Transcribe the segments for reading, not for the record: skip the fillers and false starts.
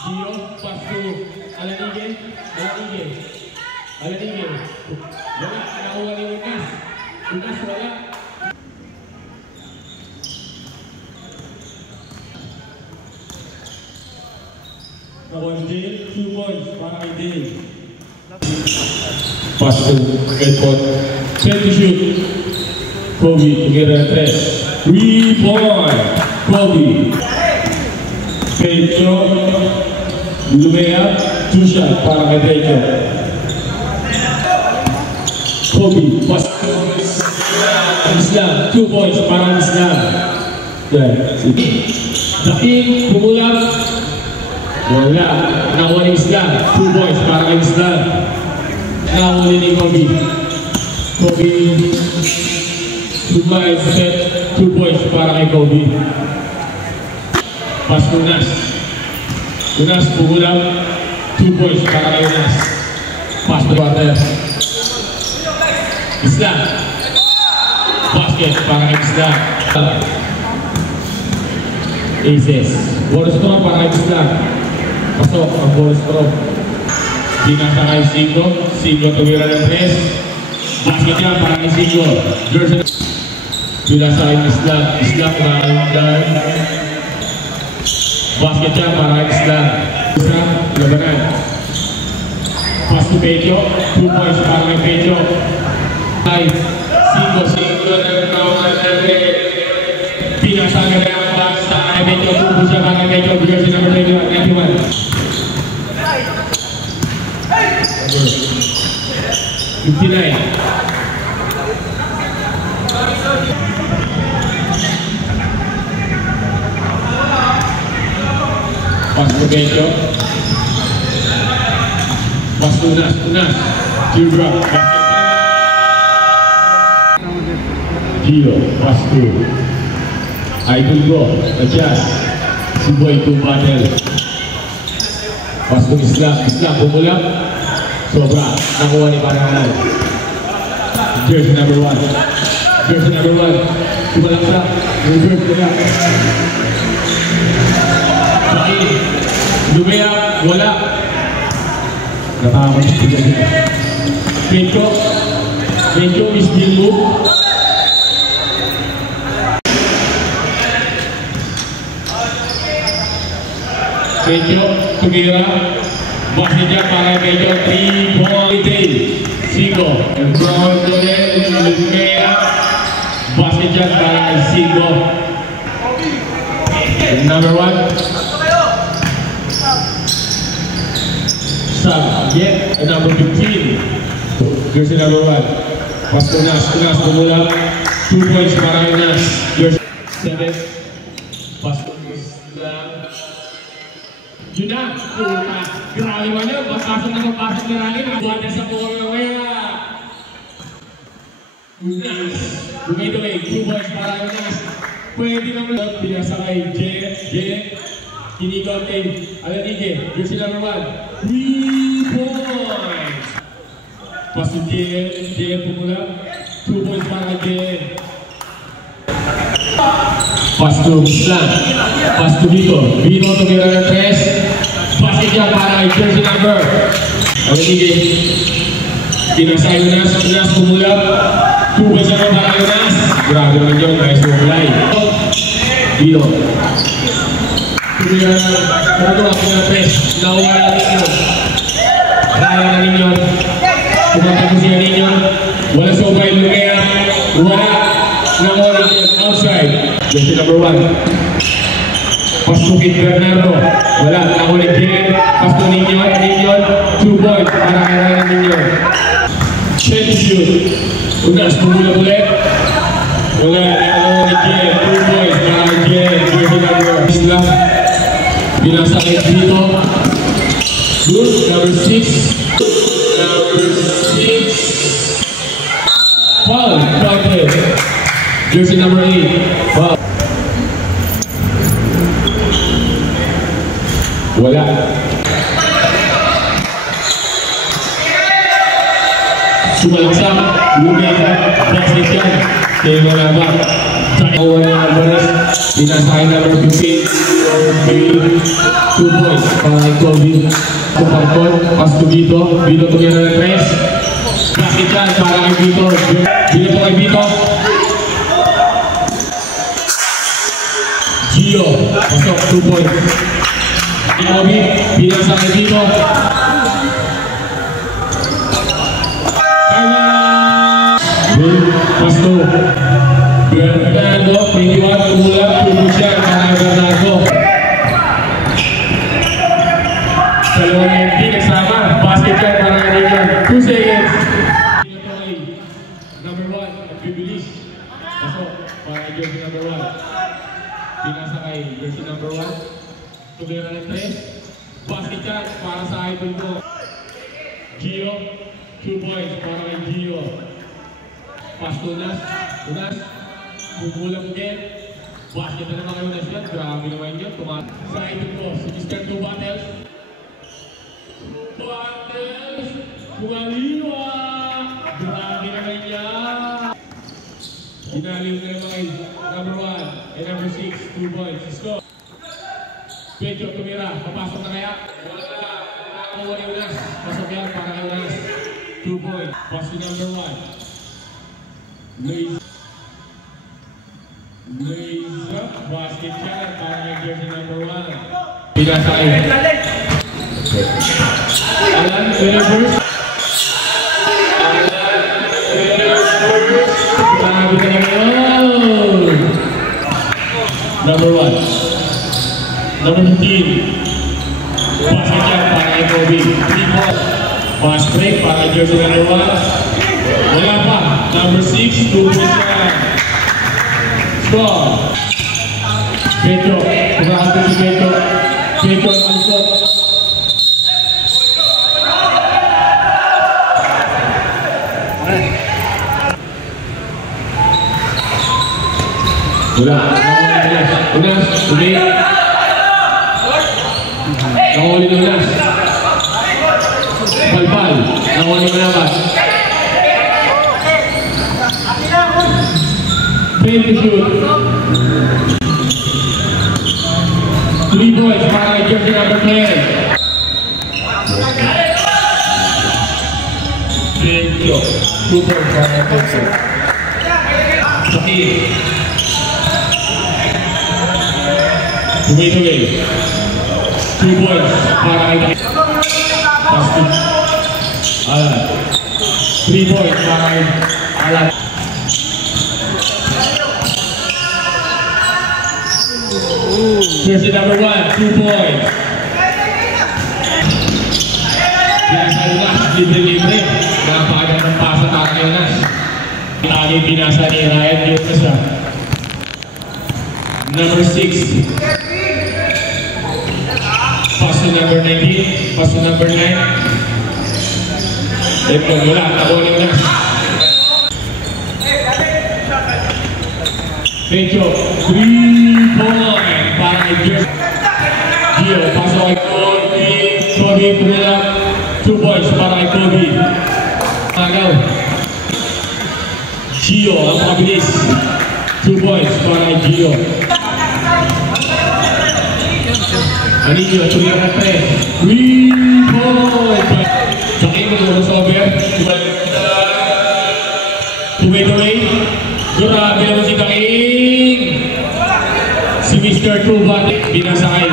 Gio, pass to Alanige. Wala, nakuha ni Unas. Unas wala. Nakuha ni Dale, 2 points para kay Dale. Pass to Edward. Set to shoot. Kobe together at 3. 3 point. Kobe. Pecho. Lumea. 2 shot para kay Pecho. Kobe. Pass to Islam. 2 points para Islam. Daking pumulap. Wala. Nakuha ni Islam. 2 points para kay Islam. Nakuha ni Kobe. Kobe. Dubai set 2 points para kay Kobe. Pass to Unas. Unas pumulap. 2 points para kay Unas. Pass to Water. Islam. Basket para kay Islam. Aces. Bonus throw para kay Islam. Pasok ang bonus throw. Dinasa kay Singo. Singo tumira ng 3. Basket niya para kay Singo. Jersey. Dinasa kay Islam. Islam para basket niya para kay Islam. Islam, labanan. Pass to Pecho. 2 points para kay Pecho. Singo ng kawalan natin. Dinasa kay ang pass sa kay Pecho. Tubo siya para kay Pecho. Jersey number 91. 59. Pass to Pecho. Pass to Unas. Gio. Gio. Pass to Idol go. Adjust. Si Boy to battle. Pass to Islam. Islam pumulap. Sobra. Nakuha ni Parangalan. Jersey number 1. Tumalaksa. Reverse ko na. Lumea. Wala. Natakamang siya. Pecho is still move. Pecho. Tumira. Basket niya para Pecho. 3 point. Singo. And Brown Joel. Lumea. Basket niya para Singo. Number 1. Sub. Yet. Number 15. Jersey number 1. Pass to Nas. Nas pumula. 2 points para kay Nas. Jersey 7. Pass to Islam. Judah. Grabe mo na. Pasasok na mapasok na rin. Buwan niya sa buwan niya. Nas. Bumituloy. 2 points para kay Nas. Pwede naman. Pinasa kay J. Kinikot kay Alanige. Jersey number 1. 3 points. Pass to JL pumula. 2 points para kay JL. Pass to Islam. Pass to Vito tumira ng 3. Basket niya para kay jersey number. Alanige. Pinasa Unas pumula. 2 points para kay Unas. Grabe naman yun. Nice work line. Vito. Tumira ng 3. Nakuha natin yun. Kaya na ninyo. Tumatapos siya ninyo. Wala sa ubay Lumea. Wala. Nakuha ninyo. Outside. Jersey number 1. Pasukit Bernardo. Wala. Nakuha ninyo. Pasto ninyo. 2 points para kaya ninyo. Set shoot. Unas pumula ulit. Wala. Nakuha ninyo. 2 points para ninyo. Jersey number Islam. Binasakit dito. Good. Number 6. Foul. Jersey number 8. Foul. Wala. Sumalaksak, lumiyat, basket yan. Kaya malabak. Sakawa ni Alvarez, pinasakay number 15. 2 points para kay Kobe. Kumpangkot, pas to Vito. Vito tumira ng 3. Basket yan para kay Vito. Vito kay Vito. Gio, pasok, 2 points. Kobe, pinasa kay Vito. Pasto Bernardo, 21, kumulap, tumusyan para Bernardo. Dalawang empty, nagsama, basket yan para kanina. 2 seconds. Number 1, nagbibilis. Pasok, para jersey number 1. Pinasa kay jersey number 1. Tumira ng 3. Basket yan para sa idol ko. Gio, 2 points para kay Gio. Pas Unas, bumulang again. Basket na naman kayo na siya. Grabe naman yun. Sa idol ko, si Mr. 2 Battles. Battles! Bumaliwa! Grabe naman yan! Ginaliw na naman kay number 1 and number 6, 2 points. Score! Pedro tumira. Papasok na kaya? Wala na. Nakakuha ni Unas. Pasok yan para kay Unas. 2 points. Pass to number 1. Laser, basket yan para kay jersey number 1. Pinasay. Alan, Universe. Grabe ka naman. Number 1. Number 15. Basket yan para kay Kobe. 3 points. Pass break para kay jersey number 1. Wala pa. Number 6, 2 points yan. Score. Pedro. Kumakasin si Pedro. Pedro ang alusot. Wala. Unas. Uli. Nakahuli na Unas. Balbal. Nakahuli na naman. Fail to shoot. 3 points para kay jersey number 10. Pedro. 2 points para kay Pedro. Shakir. Tuloy-tuloy. 2 points para kay Basket. Alan. 3 points para kay Alan. Jersey number 1, 2 points. Pinasa Unas, libre-libre. Napagad ng pasa para kay Unas. Lagi pinasa ni Ryan Jonas. Number 6. Pass to number 19. Pass to number 9. Wala, nakuha ni Unas. Pedro, 3 points para kay jersey. Gio, pasok kay Kobe. Kobe, pumila. 2 points para kay Kobe. Agaw. Gio, ang mabilis. 2 points para kay Gio. Anillo, tumira ng 3. 3 points. Sakay mo naman sa over. Tuloy-tuloy. Grabe naman si Taking. Si Mr. 2 Battles. Pinasakay.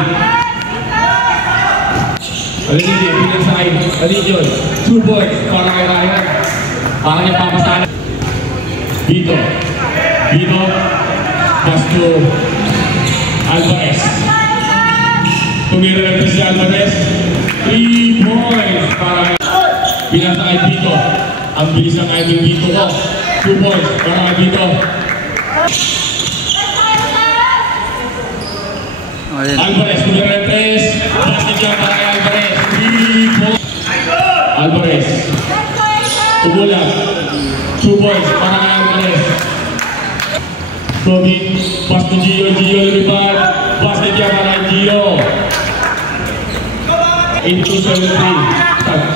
Alin pinasakay. Alin yun. 2 points para kay Ryan. Para niya papasalan. Vito. Vito. Pass to Alvarez. Tumira na si Alvarez. 3 points para kay pinasakay Vito. Ang bilis ang idol Vito ko. 2 points para kay Vito. Alvarez, tumira ng 3. Basket yan para kay Alvarez. 3 points. Alvarez. Tumulang. 2 points para kay Alvarez. Kobe. Pass to Gio. Gio lumipad. Basket yan para kay Gio. 8-2-7-3. Stop.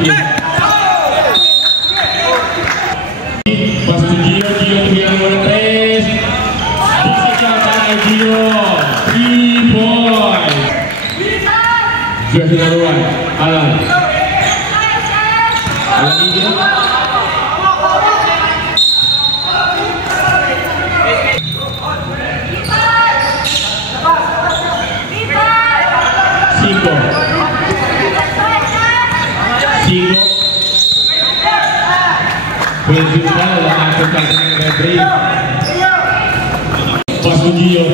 Jersey number 1. Alan. Alan Egan. Cinco. Pwede mo ba? Wala natin natin ng referee. Pas mo Gio.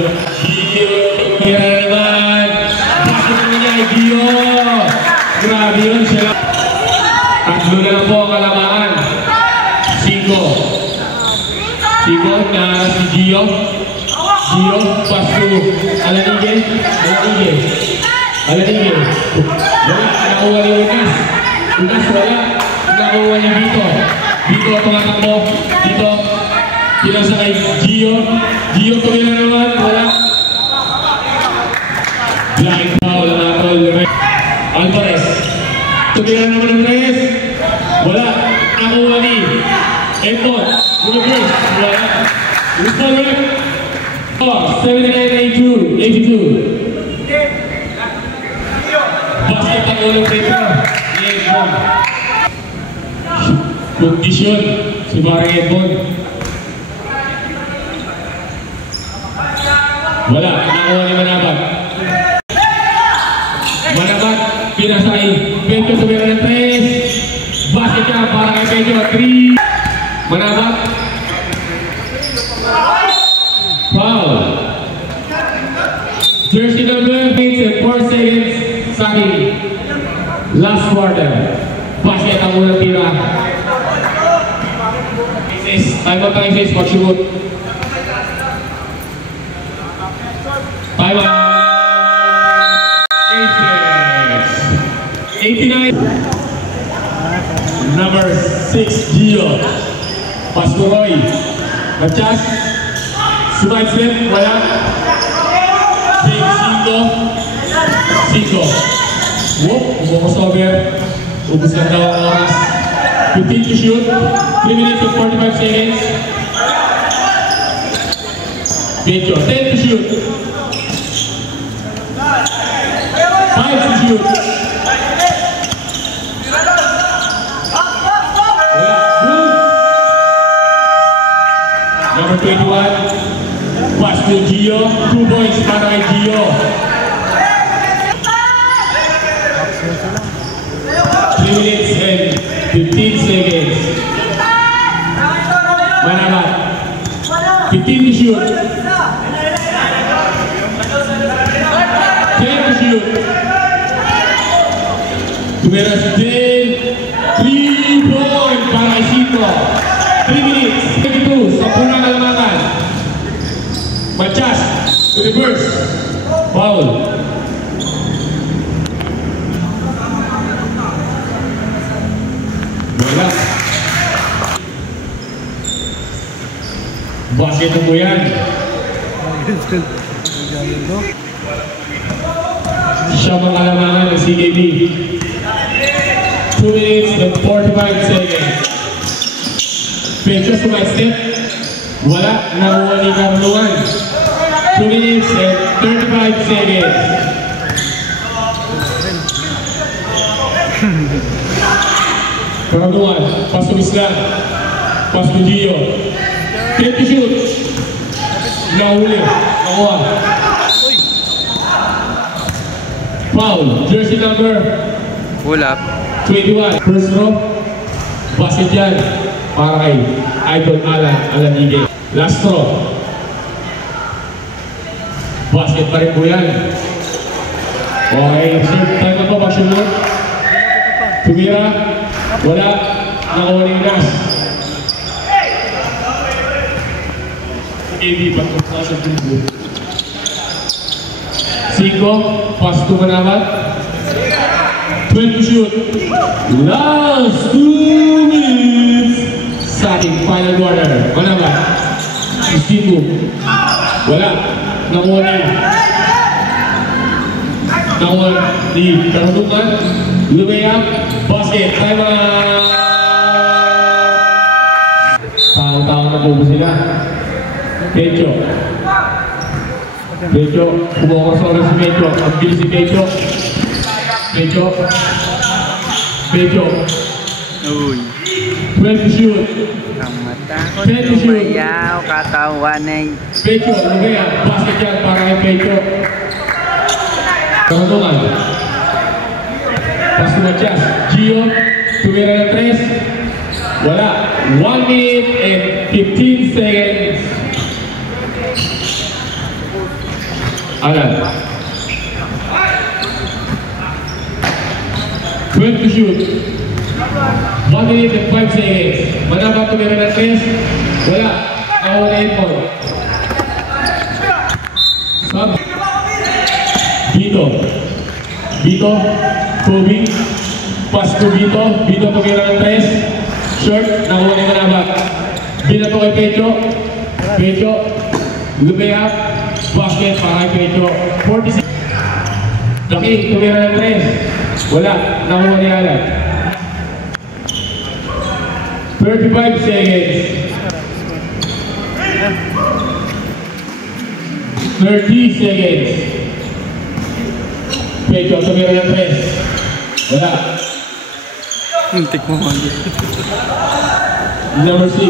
Kira naman. Bakit naman niya ay Gio? Grabe yun siya. Tatlo na lang po ang kalamaan. Cinco na si Gio. Gio, pas to Alanige. Wala, nakuha ni Unas. Unas wala. Nakuha niya dito. Dito tumatakbo. Dito. Pinasa kay Gio. Gio tumila naman. Wala. Blind foul ang atol. Alvarez. Tumila naman ng Reyes. Wala. Nakuha ni Epon. Reverse. Wala. Respawn rep. 79-82. Basket ang ulang paper. Edmond. Kondisyon si Barang Edmond. Wala. Nakuha ni Manabat. Manabat. Pinasay. Pedro tumira ng 3. Basket niya para kay Pedro. 3. Manabat. Foul. Jersey number 8 and 4 seconds. Saki. Last quarter. Basket ang unang tira. Time out tayo sa pag-shoot. Time out. 89. Number 6, Gio. Pascuroy. Machas. Sumite Smith. Wala. Cinco. Whoop. Umukos over. Ubus lang daw ang oras. 15 to shoot. 3 minutes and 45 seconds. Pedro. 10 to shoot. 5 to shoot. Number 21, pass to Gio, 2 points para kay Gio. 3 minutes and 15 seconds. Manabat, 15 to shoot. 10 to shoot. Tumeras din, 3 points para kay Cinco. 3 minutes, 22, sa punang kalamakan. Machas, to reverse. Foul. Wala. Basket mo yan. Siya mga kalamakan ng CKB. 2 minutes and 45 seconds. Pedro to my step. Wala. Nakuha ni Carluan. 2 minutes and 35 seconds. Carluan. Pass to Islam. Pass to Gio. 10 to shoot. Nahuli. Nakuha. Foul. Jersey number. Pull up. 21. First row. Basket yan. Para kay Idol Alan Ige. Last throw. Basket pa rin po yan. Okay, serve time na po mag-shoot. Tumira. Wala. Nakuha ni Unas. KB, pagkakasang tubo. 5. Pass to Manabat. 12 to shoot. Last 2 minutes. Sa ating final quarter. Manabat. 62. Wala. Nakuha ni Karudukan. Lumayap. Basket. Time out. Tao-tao na po sila. Pedro. Pedro. Kumukha sa oras si Pedro. Ang bilis si Pedro. Pecho. Pecho. Uy. 12 shoot. Ang matakot 10 shoot. tumayaw, katawan ay Pecho, Lugaya, basket yan para kay Pecho. Karunungan. Pas to Matias. Gio, tumira ng 3. Wala. 1 minute and 15 seconds. Alan. 12 to shoot. 1 minute and 5 seconds. Manaba tumira ng 3. Wala. Nawala 8 point. Sub. Vito. Vito. Kobe. Pass to Vito. Vito tumira ng 3. Short. Nakuha ni Manaba. Binato kay Pecho. Pecho. Lubay up. Basket para kay Pecho. 46. Laki. Tumira ng 3. Wala. Nakuha ni Alan. 35 seconds. 30 seconds. Pecho, tumira ng 3. Wala. muntik mo mandi. Number 6.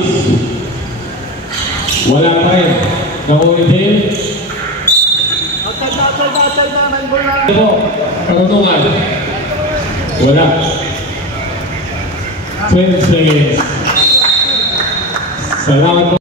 Wala pa rin. Nakuha din. Ito, karunungan. Wala. 20 seconds. Salamat po.